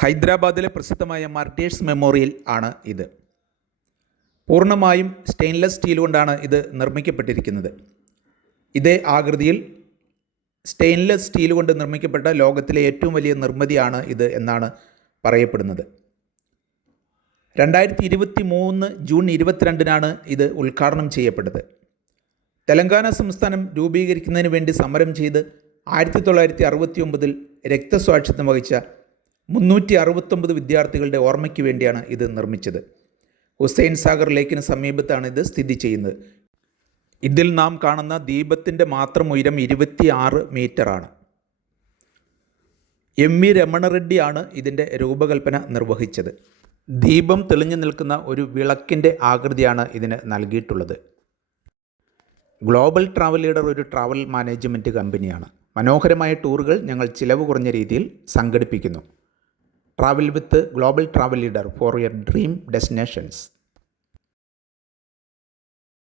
ഹൈദരാബാദിലെ പ്രസിദ്ധമായ martyrs memorial ആണ് ഇത്. പൂർണമായും സ്റ്റെയിൻലെസ് സ്റ്റീൽ കൊണ്ടാണ് ഇത് നിർമ്മിക്കപ്പെട്ടിരിക്കുന്നത്. ഇതേ ആകൃതിയിൽ സ്റ്റെയിൻലെസ് സ്റ്റീൽ കൊണ്ട് നിർമ്മിക്കപ്പെട്ട ലോകത്തിലെ ഏറ്റവും വലിയ നിർമ്മിതിയാണ് ഇത് എന്നാണ് പറയപ്പെടുന്നത്. രണ്ടായിരത്തി ഇരുപത്തി മൂന്ന് ജൂൺ ഇരുപത്തിരണ്ടിനാണ് ഇത് ഉദ്ഘാടനം ചെയ്യപ്പെട്ടത്. തെലങ്കാന സംസ്ഥാനം രൂപീകരിക്കുന്നതിന് വേണ്ടി സമരം ചെയ്ത് ആയിരത്തി തൊള്ളായിരത്തി അറുപത്തി ഒമ്പതിൽ രക്തസാക്ഷിത്വം വഹിച്ച മുന്നൂറ്റി അറുപത്തൊമ്പത് വിദ്യാർത്ഥികളുടെ ഓർമ്മയ്ക്ക് വേണ്ടിയാണ് ഇത് നിർമ്മിച്ചത്. ഹുസൈൻ സാഗർ ലേക്കിന് സമീപത്താണ് ഇത് സ്ഥിതി ചെയ്യുന്നത്. ഇതിൽ നാം കാണുന്ന ദീപത്തിന്റെ മാത്രം ഉയരം ഇരുപത്തി ആറ് മീറ്ററാണ് എം വി രമണ റെഡ്ഡിയാണ് ഇതിന്റെ രൂപകൽപ്പന നിർവഹിച്ചത്. ദീപം തെളിഞ്ഞു നിൽക്കുന്ന ഒരു വിളക്കിന്റെ ആകൃതിയാണ് ഇതിന് നൽകിയിട്ടുള്ളത്. ഗ്ലോബൽ ട്രാവൽ ലീഡർ ഒരു ട്രാവൽ മാനേജ്മെന്റ് കമ്പനിയാണ്. മനോഹരമായ ടൂറുകൾ ഞങ്ങൾ ചിലവ് കുറഞ്ഞ രീതിയിൽ സംഘടിപ്പിക്കുന്നു. Travel with Global Travel Leader for your dream destinations.